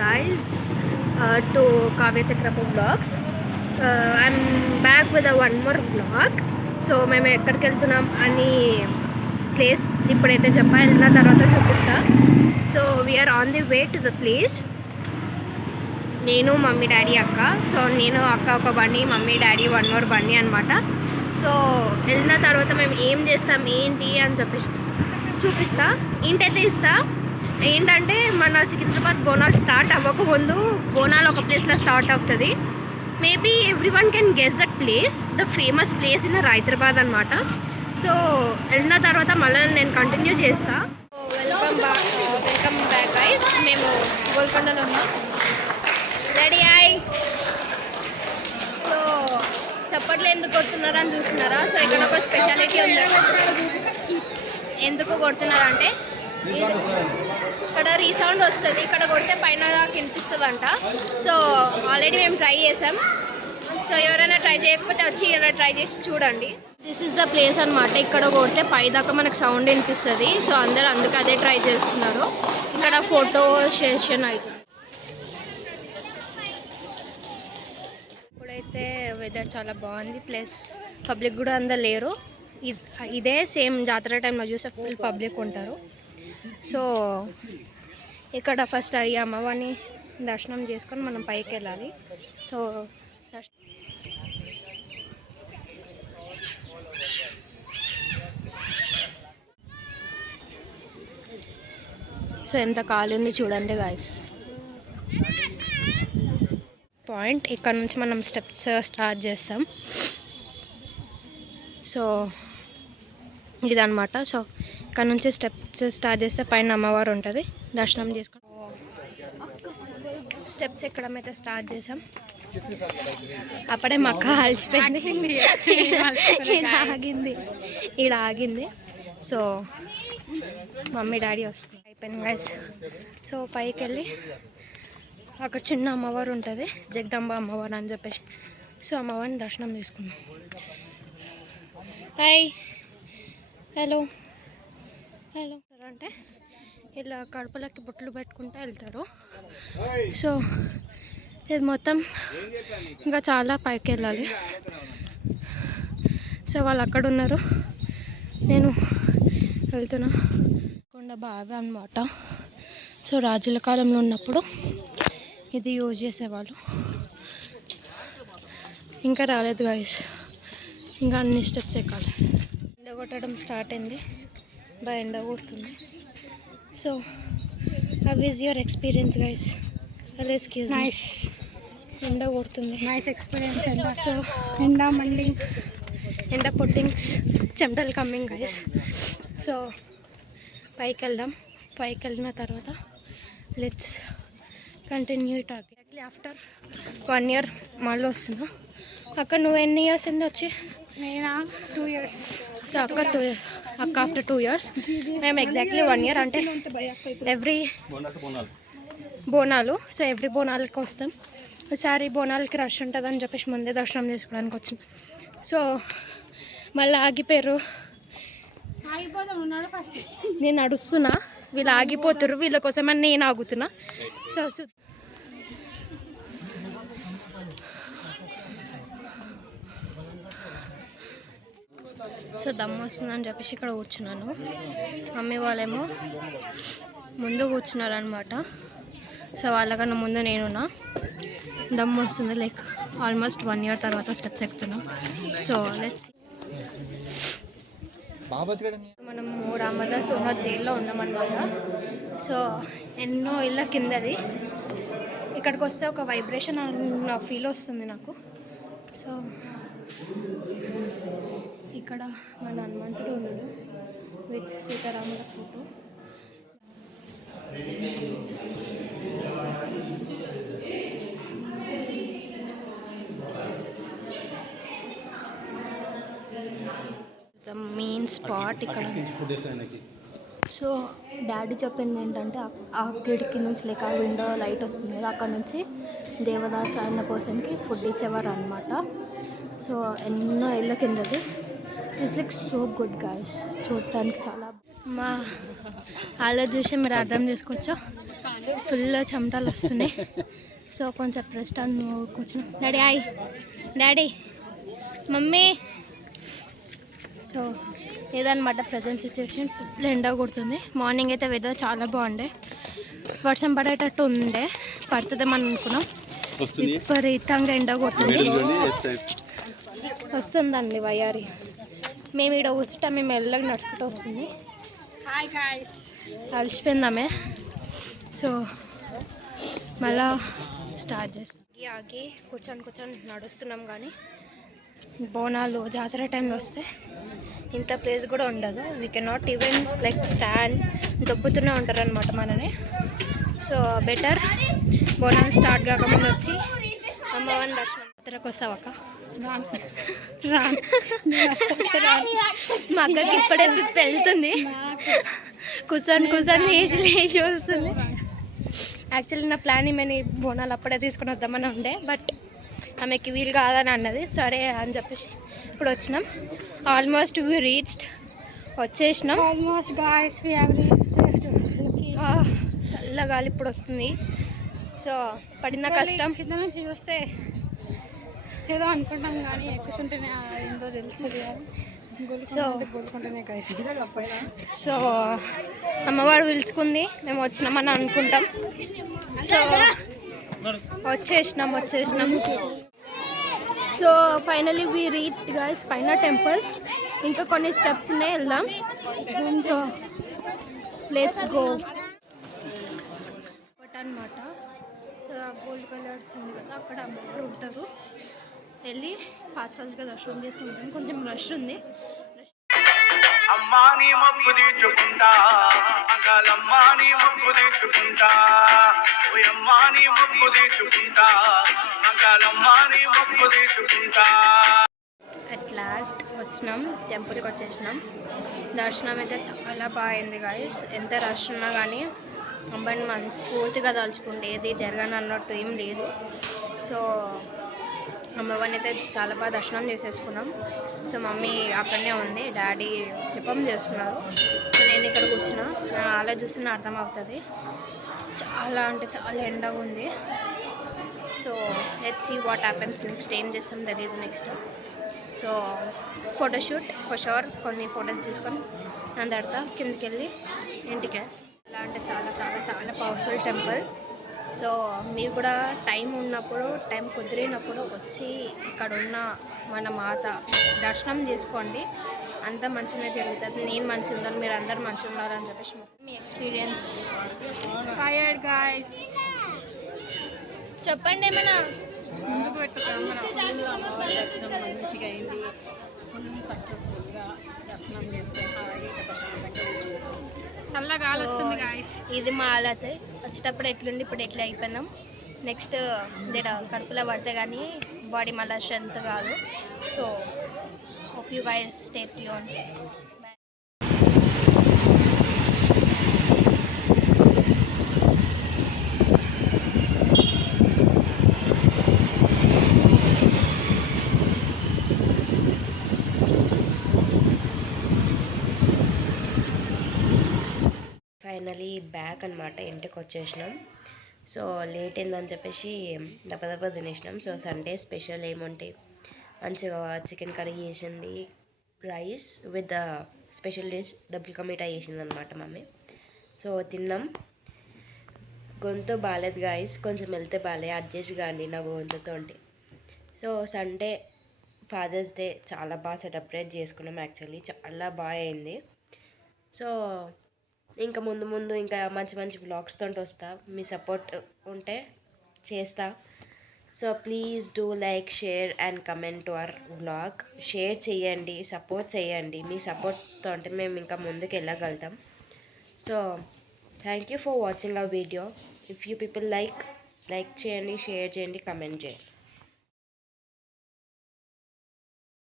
guys to Kavya Chakrapu vlogs. I'm back with a one more vlog. So మేము ఎక్కడికి వెళ్తున్నాం అని place ఇప్పుడైతే వెళ్ళిన తర్వాత చూపిస్తా. So we are on the way to the place. నేను మమ్మీ డాడీ అక్క. సో నేను అక్క ఒక బండి, మమ్మీ డాడీ వన్ మోర్ బండి అనమాట. సో వెళ్ళిన తర్వాత మేము ఏం చేస్తాం ఏంటి అని చెప్పేసి చూపిస్తా. ఇంటైతే ఇస్తా. ఏంటంటే మన సికింద్రాబాద్ బోనాలు స్టార్ట్ అవ్వకముందు బోనాలు ఒక ప్లేస్లో స్టార్ట్ అవుతుంది. Maybe every one can guess that place, the famous place in Hyderabad అనమాట. సో వెళ్ళిన తర్వాత మళ్ళీ నేను కంటిన్యూ చేస్తా. Welcome back guys. మేము గోల్కొండలో ఉన్నాం. రెడీ అయ్. సో చప్పట్లు ఎందుకు కొడుతున్నారా అని చూస్తున్నారా? సో ఇక్కడ ఒక స్పెషాలిటీ ఉంది. ఎందుకు కొడుతున్నారంటే ఇక్కడ రీసౌండ్ వస్తుంది, ఇక్కడ కొడితే పైన వినిపిస్తుంది అంట. సో ఆల్రెడీ మేము ట్రై చేసాం. సో ఎవరైనా ట్రై చేయకపోతే వచ్చి ఇలా ట్రై చేసి చూడండి. దిస్ ఇస్ ద ప్లేస్ అనమాట. ఇక్కడ కొడితే పై దాకా మనకు సౌండ్ వినిపిస్తుంది. సో అందరూ అందుకు అదే ట్రై చేస్తున్నారు. ఇక్కడ ఫోటో సెషన్ అవుతుంది. ఇప్పుడైతే వెదర్ చాలా బాగుంది. ప్లస్ పబ్లిక్ కూడా అందరు లేరు. ఇదే సేమ్ జాతర టైంలో చూస్తే ఫుల్ పబ్లిక్ ఉంటారు. సో ఇక్కడ ఫస్ట్ ఈ అమ్మవారిని దర్శనం చేసుకొని మనం పైకి వెళ్ళాలి. సో ఎంత ఖాళీ ఉంది చూడండి గాయస్. పాయింట్ ఇక్కడ నుంచి మనం స్టెప్స్ స్టార్ట్ చేస్తాం. సో ఇదన్నమాట. సో ఇక్కడ నుంచి స్టెప్స్ స్టార్ట్ చేస్తే పైన అమ్మవారు ఉంటుంది. దర్శనం చేసుకొని స్టెప్స్ ఎక్కడం అయితే స్టార్ట్ చేసాం. అప్పుడే మా అక్క అలసిపోయింది, ఈడ ఆగింది. సో మమ్మీ డాడీ వస్తుంది. అయిపోయింది గైస్. సో పైకి వెళ్ళి అక్కడ చిన్న అమ్మవారు ఉంటుంది, జగదంబ అమ్మవారు అని చెప్పేసి. సో అమ్మవారిని దర్శనం చేసుకున్నాం. హాయ్, హలో హలో అంటే ఇలా కడుపులకి బొట్లు పెట్టుకుంటూ వెళ్తారు. సో ఇది మొత్తం ఇంకా చాలా పైకి వెళ్ళాలి. సో వాళ్ళు అక్కడ ఉన్నారు, నేను వెళ్తున్నా. కొండ బావి అన్నమాట. సో రాజుల కాలంలో ఉన్నప్పుడు ఇది యూజ్ చేసేవాళ్ళు. ఇంకా రాలేదు గాయస్, ఇంకా అన్ని స్టెప్స్ ఎక్కాలి. ఎండ కొట్టడం స్టార్ట్ అయింది, బాగా ఎండ కొడుతుంది. So how is your experience guys? Excuse me. Nice. ఎండ కొడుతుంది. Nice experience. ఎండ. సో ఎండ మళ్ళీ ఎండ పుట్టింగ్స్, చెమటలు కమ్మింగ్ గైస్. సో పైకి వెళ్దాం. పైకి వెళ్ళిన తర్వాత let's continue talk. Exactly after 1 year మళ్ళీ వస్తున్నా. అక్కడ నువ్వు ఎన్ని ఇయర్స్ అయింది వచ్చి? నేనా 2 years. సో అక్క 2 years, అక్క ఆఫ్టర్ 2 years. మేము ఎగ్జాక్ట్లీ 1 year. అంటే ఎవ్రీ బోనాలు. సో ఎవ్రీ బోనాలకి వస్తాం. ఈసారి బోనాలకి రష్ ఉంటుందని చెప్పేసి ముందే దర్శనం చేసుకోవడానికి వచ్చిన. సో మళ్ళీ ఆగిపోయారు. నేను నడుస్తున్నా, వీళ్ళు ఆగిపోతారు. వీళ్ళ కోసమని నేను ఆగుతున్నా. సో దమ్ము వస్తుందని చెప్పేసి ఇక్కడ కూర్చున్నాను. మమ్మీ వాళ్ళేమో ముందు కూర్చున్నారనమాట. సో వాళ్ళకన్నా ముందు నేనున్నా. దమ్ము వస్తుంది. లైక్ ఆల్మోస్ట్ 1 year తర్వాత స్టెప్స్ ఎక్కుతున్నాం. So let's. మనము రామదాస్ సోహా జైల్లో ఉన్నామన్నమాట. సో ఎన్నో ఇళ్ళ కిందది. ఇక్కడికి వస్తే ఒక వైబ్రేషన్ అన్న ఫీల్ వస్తుంది నాకు. సో ఇక్కడ మన హనుమంతుడు ఉన్నాడు విత్ సీతారాముల ఫోటో. ద మెయిన్ స్పాట్ ఇక్కడ. సో డాడీ చెప్పింది ఏంటంటే ఆ కిటికీ నుంచి లైక్ ఆ విండో లైట్ వస్తుంది కదా, అక్కడ నుంచి దేవదాస్ అన్న పర్సన్కి ఫుడ్ ఇచ్చేవారు అనమాట. సో ఎన్నో ఇళ్ళ కిందది. It's like so good guys. చూడటానికి చాలా మా అలా చూసి మీరు అర్థం చేసుకోవచ్చు, ఫుల్ చెమటలు వస్తున్నాయి. సో కొంచెం రెస్ట్ అని కూర్చున్నాం. Daddy hi, daddy mummy. So ఏదన్నమాట ప్రజెంట్ సిచ్యువేషన్. ఫుల్ ఎండ కొడుతుంది. మార్నింగ్ అయితే వెదర్ చాలా బాగుండే, వర్షం పడేటట్టు ఉండే, పడుతుందేమని అనుకున్నాం. విపరీతంగా ఎండ కొడుతుంది. వస్తుందండి వయ్యారి. మేము ఇక్కడ కూర్చుంటే మేము మెల్లగా నడుచుకుంటూ వస్తుంది. Hi guys. అలసిపోయిందామే. సో మళ్ళా స్టార్ట్ చేస్తాం. ఆగి కూర్చొని నడుస్తున్నాం. కానీ బోనాలు జాతర టైంలో వస్తే ఇంత ప్లేస్ కూడా ఉండదు. We can not even like stand, దొబ్బుతూనే ఉంటారు అనమాట మనని. సో బెటర్ బోనాలు స్టార్ట్ కాకముందు వచ్చి అమ్మవారిని దర్శనం. జాతరకు వస్తావక్క? మా అక్కకి ఇప్పుడే పిప్పి వెళ్తుంది. కూర్చొని లేచి వస్తుంది. యాక్చువల్లీ నా ప్లాన్ ఏమని బోనాలు అప్పుడే తీసుకొని వద్దామని ఉండే, బట్ ఆమెకి వీలు కాదని అన్నది. సరే అని చెప్పేసి ఇప్పుడు వచ్చినాం. ఆల్మోస్ట్ వి రీచ్డ్, వచ్చేసినాం. Almost guys we have reached. చల్లగాలి ఇప్పుడు వస్తుంది. సో పడిన కష్టం కింద నుంచి చూస్తే ఏదో అనుకుంటాం, కానీ ఎక్కుతుంటేనే ఏందో తెలుస్తుంది. సో అమ్మవారు పిలుచుకుంది, మేము వచ్చినామని అనుకుంటాం. సో వచ్చేసినాం. So finally we reached guys పైన టెంపుల్. ఇంకా కొన్ని స్టెప్స్ ఉన్నాయి, వెళ్దాం. సో లెట్స్ గో అనమాట. సో గోల్డ్ కలర్ ఉంది కదా, అక్కడ అమ్మవారు ఉంటారు. వెళ్ళి ఫాస్ట్గా దర్శనం చేసుకుంటాం. కొంచెం రష్ ఉంది. అమ్మాని మప్పు తీర్చుకుంటా, అంకాలమ్మాని మప్పు తీర్చుకుంటా, అమ్మాని మప్పు తీర్చుకుంటా, అంకాలమ్మాని మప్పు తీర్చుకుంటా. అట్ లాస్ట్ వచ్చినాం, టెంపుల్కి వచ్చేసినాం. దర్శనం అయితే చాలా బాగా అయింది గాయస్. ఎంత రష్ ఉన్నా కానీ అబ్బాయిని మనస్ఫూర్తిగా తలుచుకుంటే ఏది జరగని అన్నట్టు ఏం లేదు. సో అమ్మవారిని అయితే చాలా బాగా దర్శనం చేసేసుకున్నాం. సో మమ్మీ అక్కడనే ఉంది, డాడీ జపం చేస్తున్నారు. సో నేను ఇక్కడ కూర్చున్నా. అలా చూసిన అర్థమవుతుంది, చాలా అంటే చాలా ఎండగా ఉంది. So let's see what happens next. ఏం చేస్తాం తెలియదు next. So photoshoot for sure, కొన్ని ఫొటోస్ తీసుకొని దాని తర్వాత కిందకి వెళ్ళి ఇంటికి. ఎలా అంటే చాలా చాలా చాలా పవర్ఫుల్ టెంపుల్. సో మీరు కూడా టైం ఉన్నప్పుడు, టైం కుదిరినప్పుడు వచ్చి ఇక్కడ ఉన్న మన మాత దర్శనం చేసుకోండి. అంతా మంచిగా జరుగుతుంది. నేను మంచిగా ఉండాలి, మీరు అందరు మంచిగా ఉండాలని చెప్పేసి మీ ఎక్స్పీరియన్స్. Tired guys. చెప్పండి ఏమైనా. ముందుకు పెట్టుకున్నాం. దర్శనం మంచిగా అయింది, ఫుల్ సక్సెస్ఫుల్గా దర్శనం చేసుకుని హాయిగా ప్రశాంతంగా చల్లగా గాలి వస్తుంది గాయస్. ఇది మా ఆలతే. వచ్చేటప్పుడు ఎట్లుండి ఇప్పుడు ఎట్లా అయిపోయినాం. నెక్స్ట్ కడుపులో పడితే కానీ బాడీ మళ్ళీ స్ట్రెంత్ కాదు. So hope you guys stay tuned. Finally back అనమాట, ఇంటికి వచ్చేసినాం. సో లేట్ అయిందని చెప్పేసి దెబ్బ తినేసినాం. సో సండే స్పెషల్ ఏముంటాయి, మంచిగా చికెన్ కర్రీ చేసింది, rice with special dish double ka meetha చేసింది అనమాట మమ్మీ. సో తిన్నాం. గొంతు బాగాలేదు గాయస్, కొంచెం వెళ్తే బాగాలే, అడ్జస్ట్ కానీ నా గొంతుతో ఉంటే. సో సండే ఫాదర్స్ డే చాలా బాగా సెలబ్రేట్ చేసుకున్నాం. యాక్చువల్లీ చాలా బాగా అయింది. సో ఇంకా ముందు ఇంకా మంచి వ్లాగ్స్తో వస్తా. మీ సపోర్ట్ ఉంటే చేస్తా. So please do like, share and comment to our vlog. Share చేయండి, సపోర్ట్ చేయండి. మీ సపోర్ట్తో అంటే మేము ఇంకా ముందుకు వెళ్ళగలుగుతాం. So thank you for watching our video. If you people like చేయండి, షేర్ చేయండి, కమెంట్ చేయండి.